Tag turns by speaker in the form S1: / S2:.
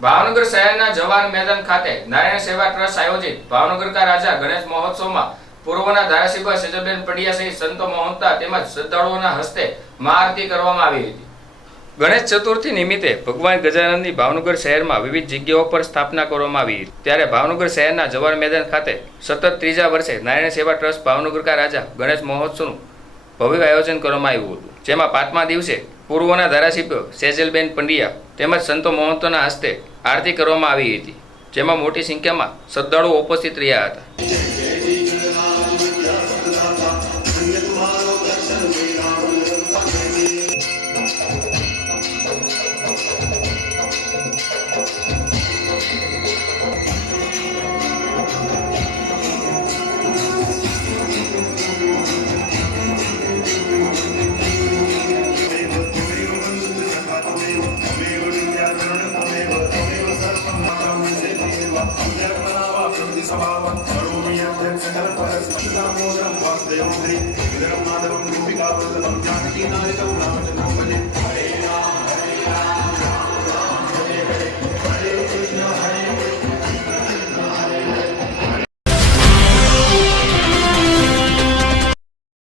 S1: ભાવનગર શહેરના જવાન મેદાન ખાતે નારાયણ સેવા ટ્રસ્ટ આયોજિત ભાવનગર કા રાજા ગણેશ મહોત્સવમાં પૂર્વના ધારાસભ્ય સેજલબેન પડિયા સહિત સંતો મહંતા તેમજ શ્રદ્ધાળુઓના હસ્તે મહાઆરતી કરવામાં આવી હતી. ગણેશ ચતુર્થી નિમિત્તે ભગવાન ગજાનંદની ભાવનગર શહેરમાં વિવિધ જગ્યાઓ પર સ્થાપના કરવામાં આવી હતી. ત્યારે ભાવનગર શહેરના જવાન મેદાન ખાતે સતત ત્રીજા વર્ષે નારાયણ સેવા ટ્રસ્ટ ભાવનગર કા રાજા ગણેશ મહોત્સવનું ભવ્ય આયોજન કરવામાં આવ્યું હતું. જેમાં પાંચમા દિવસે પૂર્વના ધારાસભ્ય સેજલબેન પંડ્યા તેમજ સંતો મહંતોના હસ્તે આરતી કરવામાં આવી હતી, જેમાં મોટી સંખ્યામાં શ્રદ્ધાળુઓ ઉપસ્થિત રહ્યા હતા.
S2: समावं करोमि यत् सकलपरस्मितामोदरं वासुदेवं हरिं माधवं गोपिकावल्लभं जानकीनायकौ